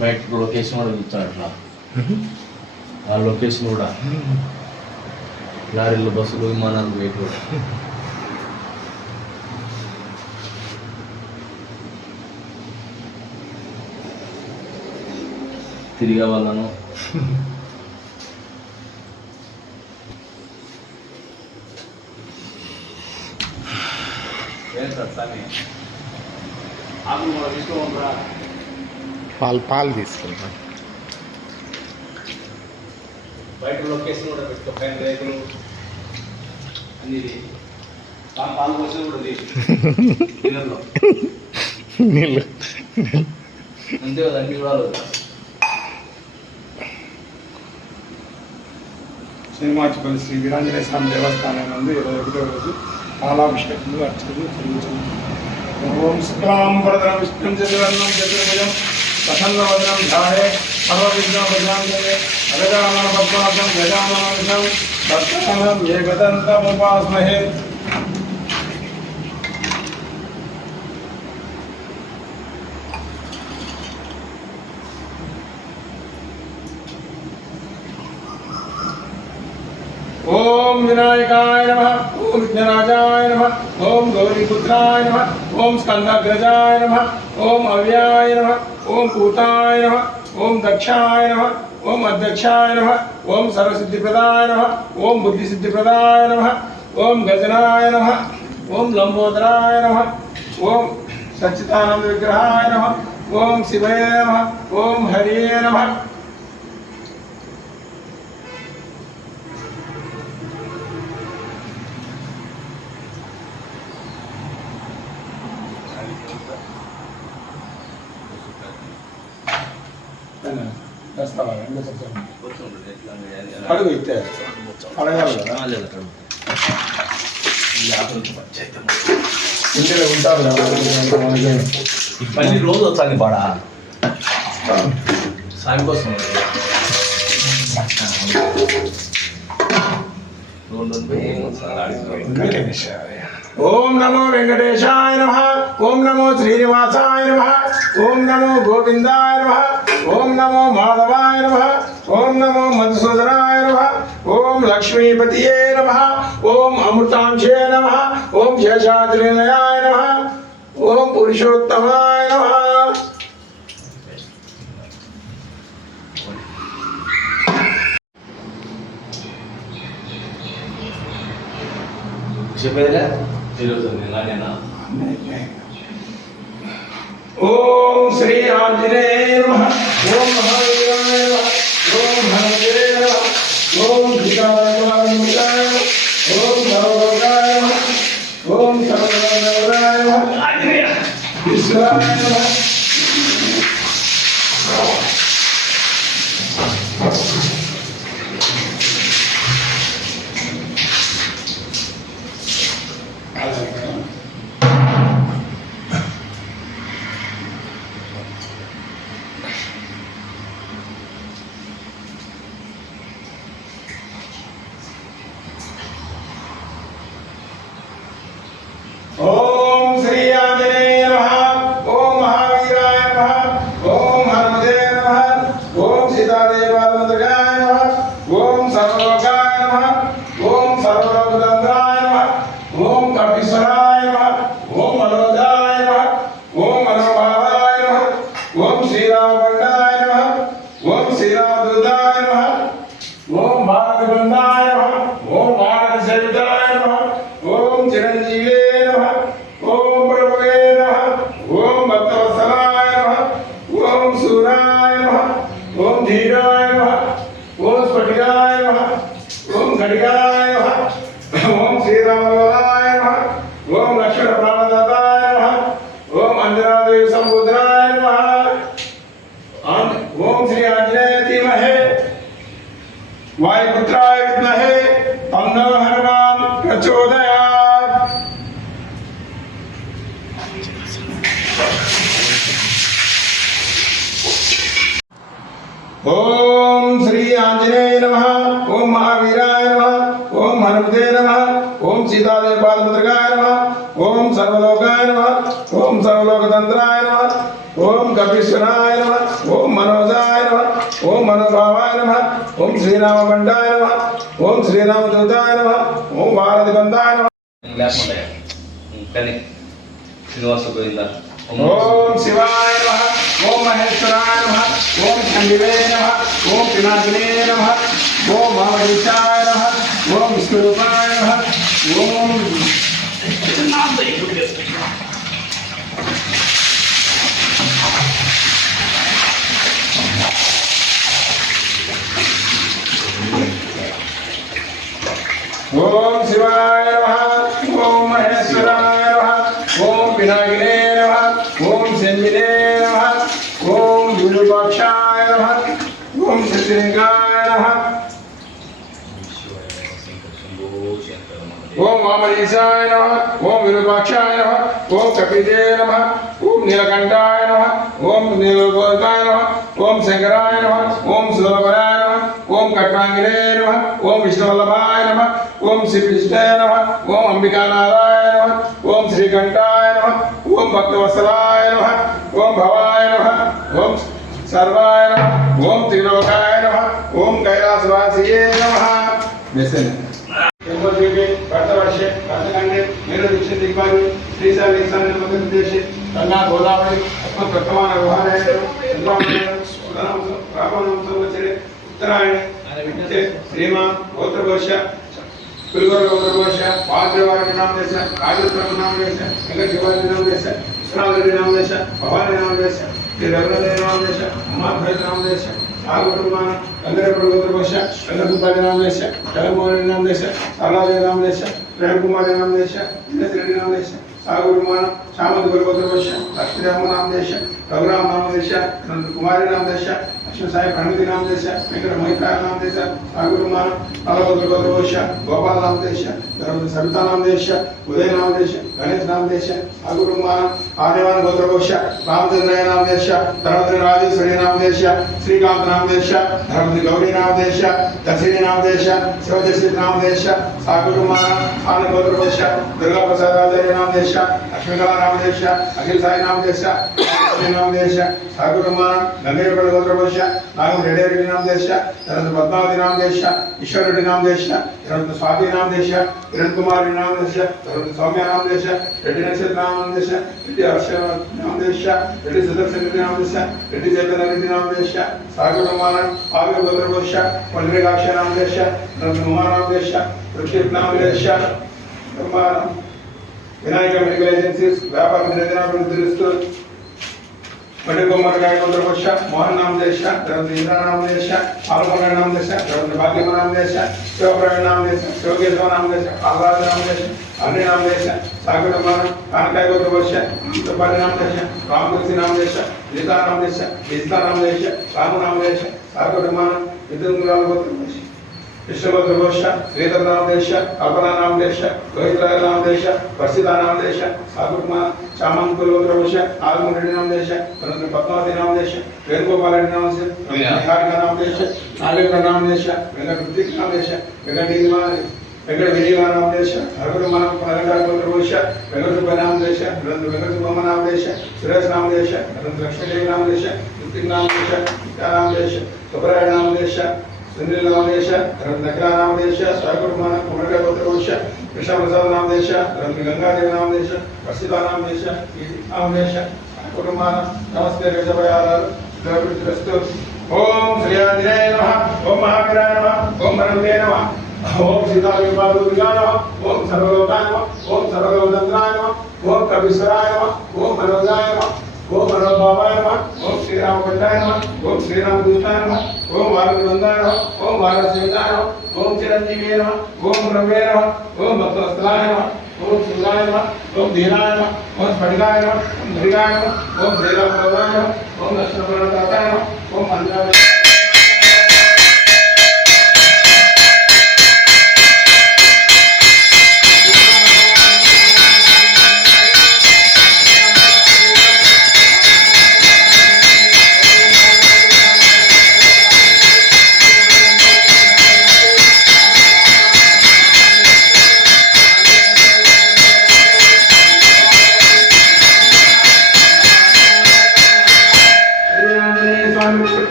బయట లొకేషన్ కూడా చూస్తాడు అట్లా. ఆ లొకేషన్ కూడా లారీలు, బస్సులు, విమానాలు వెయిట్ కూడా తిరిగే వాళ్ళను పాలు తీసుకుంటా. బయట లొకేషన్ కూడా పెట్టుకో, పైన రేకులు అన్ని పాలు పోసి కూడా నీళ్ళలో నీళ్ళు అంతే కదా, అన్ని కూడా శ్రీమాచిపల్లి శ్రీ వీరాంజనేయ స్వామి దేవస్థానం నందు 21వ రోజు పాలాభిషేకములు అర్చనలు జరుగుతుంది. ఓం శుక్లాం వరదరం విష్ణుం చతుర్వర్ణం చతుర్భుజం ప్రసన్నవదనం ధ్యాయే సర్వవిఘ్నోపశాంతయే అగజానన పద్మార్కం గజాననం భక్తానాం ఏకదంతముపాస్మహే. ఓం వినాయకాయ నమః, ఓం విఘ్నరాజాయ నమః, ఓం గౌరీపుత్రాయ నమః, ఓం స్కందాగ్రజాయ నమః, ఓం అవ్యాయ నమః, ఓం పూతాయ నమః, ఓం దక్షాయ నమః, ఓం అధ్యక్షాయ నమః, ఓం సర్వసిద్ధిప్రదాయ నమః, ఓం బుద్ధిసిద్ధిప్రదాయ నమః, ఓం గజనాయ నమః, ఓం లంబోదరాయ నమః, ఓం సచ్చిదానంద విగ్రహాయ నమః, ఓం శివే నమః, ఓం హరే నమః. అడుగు ఇస్తే అడగాలి కదా, ఇంటిలో ఉంటారు కదా. మళ్ళీ రోజు వచ్చాలి బాడా సాయం కోసం. ఓం నమో వెంకటేశాయ నమః, ఓం నమో శ్రీనివాసాయ నమః, ఓం నమో గోవిందాయ నమః, ఓం నమో మాధవాయ నమః, ఓం నమో మధుసూదనాయ నమః, ఓం లక్ష్మీపతియే నమః, ఓం అమృతాంశే నమః, ఓం శేషాద్రినిలయాయ నమః, ఓం పురుషోత్తమాయ నమః. చెప్పేదిలే ఈరోజు నేనా. ఓం శ్రీ ఆంజనేయ నమః, ఓం మహావీరాయ నమః, ఓం హనుమతే నమః, ఓం సీతాయ నమః, ఓం సర్వలోకాయ నమః, ఓం సర్వలోకాయ నమః, ఈశ్వరాయ నమః. ఓం శ్రీ ఆంజనేయ నమః, ఓం మహావీరాయ నమః, ఓం హనుమతే నమః, ఓం సీతాదేవాయ నమః, ఓం సర్వలోకాయ నమః, ఓం సర్వలోకతంత్రాయ నమః, ఓం కపీశ్వరాయ నమః, ఓం మనోజాయ నమః, ఓం మనోభావాయ నమః, ఓం శ్రీరామకండాయ నమః, ఓం శ్రీరామదూతాయ నమః, ఓం భారతగంధాయ నమః, ఓం భారత సేవితాయ నమః, ఓం చిరంజీవే నమః, ఓం ప్రభువే నమః, ఓం భక్తవత్సలాయ నమః, ఓం సూరాయ నమః, ఓం ధీరాయ నమః, ఓం స్ఫటికాయ నమః, ఓం ఘటికాయ నమః, ఓం శ్రీరామలోలాయ నమః, ఓం లక్ష్మణ ప్రాణదాతాయ నమః, ఓం అంజనాదేవి సంబుద్రాయ నమః, ఓం శ్రీ ఆంజనేయ ధీమహే వాయుపుత్రాయ విద్మహే తన్నో హనుమాన్ ప్రచోదయాత్. ఓం శ్రీ ఆంజనేయ నమః, ఓం మహావీరాయ నమః, ఓం హనుమతే నమః, ఓం సీతాదేవాయ నమః, ఓం సర్వలోకాయ నమః, ఓం సర్వలోకతంత్రాయ నమః, ఓం కపీశ్వరాయ నమః ఓం మనోజాయ నమః ఓం మనోభావాయ నమః ఓం శ్రీరామబండాయ నమః ఓం శ్రీరామదూతాయ నమః ఓం భారతిబంధాయ నమః శ్రీనివాస గోవింద ఓం శివాయ నమః ఓం మహేశ్వరాయ నమః ఓం చండివే నమః ఓం పినాకినే నమః ఓం మహాదేశాయ నమః ఓం విష్ణురూపాయ నమః ఓం ఓం శివాయ నమః ఓం మహేశ్వరాయ నమః ఓం పినాకినే నమః ఓం శంభినే నమః ఓం విరూపాక్షాయ నమః ఓం శత్రులింగాయ నమః ఓం వామదేశాయ నమః ఓం విరూపాక్షాయ నమః ఓం కపితే నమః ఓం నీలకంఠాయ నమః ఓం నీలగోదాయ నమః ఓం శంకరాయ నమః ఓం సులభరాయ నమః ఓం కట్వాంగినే నమః ఓం విష్ణువల్లభాయ నమః ఓం శ్రీకృష్ణాయ నమః ఓం అంబికానాథాయ నమః ఓం శ్రీకంఠాయ నమః ఓం భక్తవత్సలాయ నమః ఓం భవాయ నమః ఓం సర్వాయ నమః ఓం త్రిలోకాయ నమః ఓం కైలాసవాసియే నమః భర్తవర్షే భర్తకండే మీరు దీక్ష దిగ్బాయి శ్రీశాల ఈశాన్య మధ్యప్రదేశే కన్నా గోదావరి అస్మత్ వర్తమాన వ్యవహారాయ రామనామ సంవత్సరే ఉత్తరాయణ శ్రీమాన్ గోత్రఘోష కులగోర గోత్రఘోష పాద్రవారి నామదేశ రాజప్రభు నామదేశ వెంకటశివారి నామదేశ విశ్వనాథరెడ్డి నామదేశ భవాని నామదేశ శ్రీ రఘునాథ నామదేశ ఉమాధ్వైత నామదేశ సాగుమాన గంగరపుర గోత్రఘోష గంగరపురి నామదేశ జగన్మోహన్ నామదేశ సరళాదేవి నామదేశ ప్రేమకుమారి నామదేశ రెడ్డి నామదేశ సాగుమాన సామంత గోత్రఘోష లక్ష్మీరామ నామదేశ రఘురామ నామదేశ కుమారి నామదేశ లక్ష్మీ సాయి ప్రణతి నామదేశ వెంకట మహిళ నామదేశ సాగుమాన నలగోత్ర గోత్రఘోష గోపాల నామదేశ సవితా నామదేశ ఉదయ నామదేశ గణేష్ నామదేశ సాగుమాన ఆర్యవాన్ గోత్రఘోష రామచంద్రయ నామదేశ ధర్మద్రి రాజేశ్వరి నామదేశ శ్రీకాంత్ నామదేశ ధర్మద్రి గౌరీ నామదేశ దక్షిణి నామదేశ శివదర్శి నామదేశ సాగుమాన ఆన గోత్రఘోష దుర్గా ప్రసాద్ ఆచార్య నామదేశ లక్ష్మీకళ నామదేశ అఖిల్ సాయి నామదేశ నామదేశ సాగుమాన గంగేపల్లి గోత్రఘోష నాగం రెడ్డి నామదేశ ధర్మద్రి పద్మావతి నామదేశ ఈశ్వరరెడ్డి నామదేశ ధర్మద్రి స్వాతి నామదేశ కిరణ్ కుమారి నామదేశ ధర్మద్రి సౌమ్య నామదేశ రెడ్డి నక్షత్ర నామదేశ రెడ్డి హర్ష నామదేశ రెడ్డి సుదర్శన్ రెడ్డి నామదేశ రెడ్డి చైతన్య రెడ్డి నామదేశ సాగుమాన ఆగ గోత్రఘోష పండిగాక్ష నామదేశ ధర్మద్రి ఉమా నామదేశ ఋషిత్ నామదేశ వినాయక మెడికల్ ఏజెన్సీస్ వ్యాపార నిరంతరస్తూ మడికొమ్మర గోత్రఘోష మోహన్ నామదేశ ధర్మద్రి ఇంద్ర నామదేశ పాల్గొండ నామదేశ ధర్మద్రి భాగ్యమ నామదేశ శివప్రవీణ నామదేశ శివకేశవ నామదేశ ఆహ్లాద నామదేశ అన్ని నామదేశ సాగుమాన కానకాయ గోత్రఘోష అమృతపాలి నామదేశ రామతులసి నామదేశ గీతా నామదేశ గీతా నామదేశ రాము నామదేశ సాగుమాన విద్యుంగురాల గోత్రఘోష విష్ణుగోత్రఘోష శ్రీధర నామదేశ కల్పనా నామదేశ రోహితరాయ నామదేశ వర్షిత నామదేశ సాగుమాన చామంతుల గోత్రఘోష నాగమరెడ్డి నామదేశ పద్మావతి నామదేశ వేణుగోపాల రెడ్డి నామదేశ నిహారిక నామదేశ నాగేంద్ర నామదేశ వెంకట ఋతిక్ నామదేశ వెంకట విజయ నామదేశ హరగురుమాన పునరంగార గోత్రఘోష వెంకట నామదేశ వెంకట బొమ్మ నామదేశ సురేష్ నామదేశ లక్ష్మీదేవి నామదేశ ఋతిక్ నామదేశ నామదేశ సుబ్రాయ నామదేశ సునీల్ నామదేశ నకిల నామదేశ సాగుమాన కుమరగా గోత్రఘోష కృష్ణప్రసాద్ నామదేశ గంగాదేవి నామదేశ వర్షిత నామదేశ నామదేశ కుటుంబాన నమస్తే రేజభయాలు ఓం శ్రీయాదినే నమః ఓం మహావీరాయ నమః ఓం మరణే నమః ఓం సీతావిమాదుర్గాయ నమః ఓం సర్వలోకాయ నమః ఓం సర్వలోకంద్రాయ నమః ఓం కవిశ్వరాయ నమః ఓం మనోజాయ నమః ఓం మనోభావాయ నమః ఓం శ్రీరామకంఠాయ నమః ఓం శ్రీరామదూతాయ నమః ఓం వారధిబంధాయ నమః ఓం వారసేవితాయ నమః ఓం చిరంజీవే నమః ఓం రవ్యే నమః ఓం భక్తవత్సలాయ నమః ఓం శివాయ నమః ఓం ధీరాయ నమః ఓం స్ఫటికాయ నమః ఓం ధృగాయ నమః ఓం శ్రీరామప్రదాయ నమః ఓం లక్ష్మణప్రదాయ నమః ఓం మంత్రాయ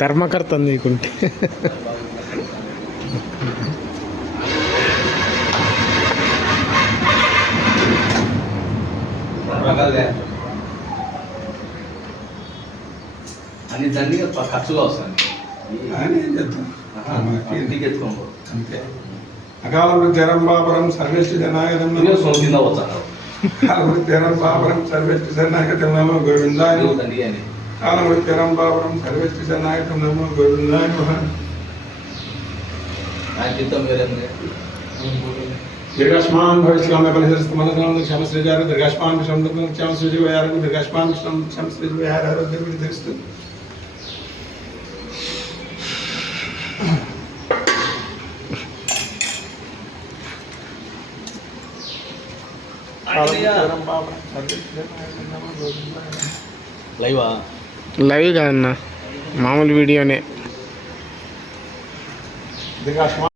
ధర్మకర్త నీకుంటే అని దాన్ని ఖర్చుగా వస్తాను అని ఏం చేద్దాం ఇంటికి ఎత్తుకోబో అంతే అకాల వృద్ధిరంబాపురం సర్వేశ్వ జనాయకం కింద పోతాను కాల వృద్ధిరంబాపురం సర్వేశ్వ జనాయకం నమో గోవిందాయ తండ్రి అని కాల వృద్ధిరంబాపురం సర్వేశ్వ జనాయకం నమో గోవిందాయ ఆయన చిత్తం వేరే దీర్ఘాష్మాన్ భవిష్యకామ బలిహరిస్తమనసం క్షమశ్రీజారు దీర్ఘాష్మాన్ విషం క్షమశ్రీజు వయారకు దీర్ఘాష్మాన్ విషం క్షమశ్రీజు వయారు దేవుడి తెలుస్తుంది లైవా లైవ్ కాదన్నా మామూలు వీడియోనే దీర్ఘాష్మాన్